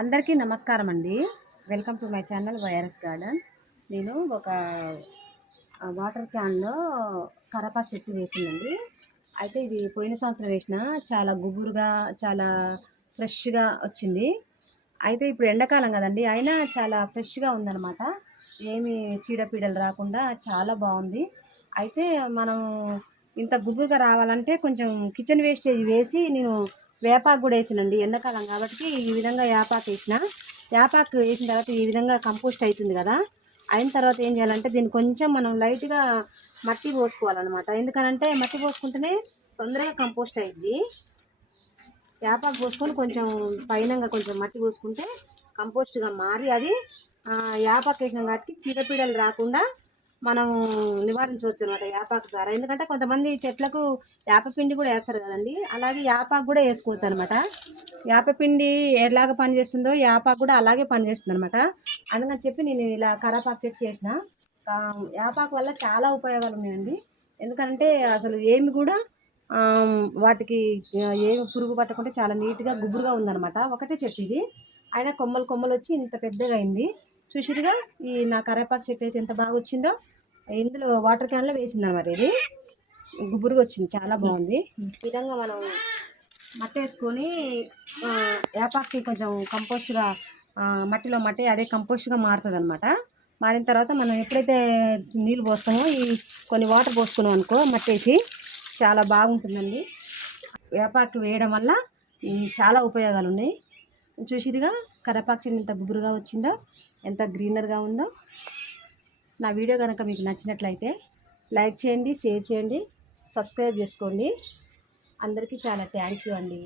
అందరికీ నమస్కారం అండి welcome to my channel virus garden నేను ఒక వాటర్ క్యాన్లో కరపాకు చెట్టు వేసిందండి. అయితే ఇది పోయిన సంవత్సరం వేసిన చాలా గుబురుగా చాలా ఫ్రెష్గా వచ్చింది. అయితే ఇప్పుడు ఎండాకాలం కదండి అయినా చాలా ఫ్రెష్గా ఉందన్నమాట. ఏమి చీడపీడలు రాకుండా చాలా బాగుంది. అయితే మనం ఇంత గుబురుగా రావాలంటే కొంచెం కిచెన్ వేస్టేజ్ వేసి నేను వేపాకు కూడా వేసినండి. ఎండాకాలం కాబట్టి ఈ విధంగా వేపాకు వేసిన. వేపాకు వేసిన తర్వాత ఈ విధంగా కంపోస్ట్ అవుతుంది కదా. అయిన తర్వాత ఏం చేయాలంటే దీన్ని కొంచెం మనం లైట్గా మట్టి పోసుకోవాలన్నమాట. ఎందుకనంటే మట్టి పోసుకుంటేనే తొందరగా కంపోస్ట్ అయింది వేపాకు పోసుకొని కొంచెం పైనంగా కొంచెం మట్టి పోసుకుంటే కంపోస్ట్గా మారి అది వేపాకు వేసిన కాబట్టి చీడపీడలు రాకుండా మనం నివారించవచ్చు అనమాట వేపాకు ద్వారా. ఎందుకంటే కొంతమంది చెట్లకు వేపపిండి కూడా వేస్తారు కదండి. అలాగే వేపాకు కూడా వేసుకోవచ్చు అనమాట వేపపిండి ఎలాగ పనిచేస్తుందో వేపాకు కూడా అలాగే పనిచేస్తుంది అనమాట అందుకని చెప్పి నేను ఇలా కరాపాకు చెట్టు చేసిన. యాపాకు వేపాకు వల్ల చాలా ఉపయోగాలు ఉన్నాయండి. ఎందుకంటే అసలు ఏమి కూడా వాటికి ఏమి పురుగు పట్టకుండా చాలా నీట్గా గుబురుగా ఉందన్నమాట ఒకటే చెట్టు ఇది. అయినా కొమ్మలు కొమ్మలు వచ్చి ఇంత పెద్దగా అయింది. చూసిరుగా ఈ నా కరేపాకు చెట్టు అయితే ఎంత బాగా వచ్చిందో? ఇందులో వాటర్ క్యాన్లో వేసింది అనమాట ఇది గుబురుగా వచ్చింది చాలా బాగుంది. ఈ విధంగా మనం మట్టి వేసుకొని వేపాకి వేపాకుకి కొంచెం కంపోస్ట్గా మట్టిలో మట్టి అదే కంపోస్ట్గా మారుతుంది అనమాట మారిన తర్వాత మనం ఎప్పుడైతే నీళ్ళు పోస్తామో ఈ కొన్ని వాటర్ పోసుకున్నాం అనుకో మట్టి వేసి చాలా బాగుంటుందండి. వేపాకు వేయడం వల్ల చాలా ఉపయోగాలు ఉన్నాయి చూసిరుగా కరపాక్షి ఎంత గుబురుగా వచ్చిందో ఎంత గ్రీనర్గా ఉందో. నా వీడియో కనుక మీకు నచ్చినట్లయితే లైక్ చేయండి షేర్ చేయండి సబ్స్క్రైబ్ చేసుకోండి. అందరికీ చాలా థ్యాంక్ యూ అండి.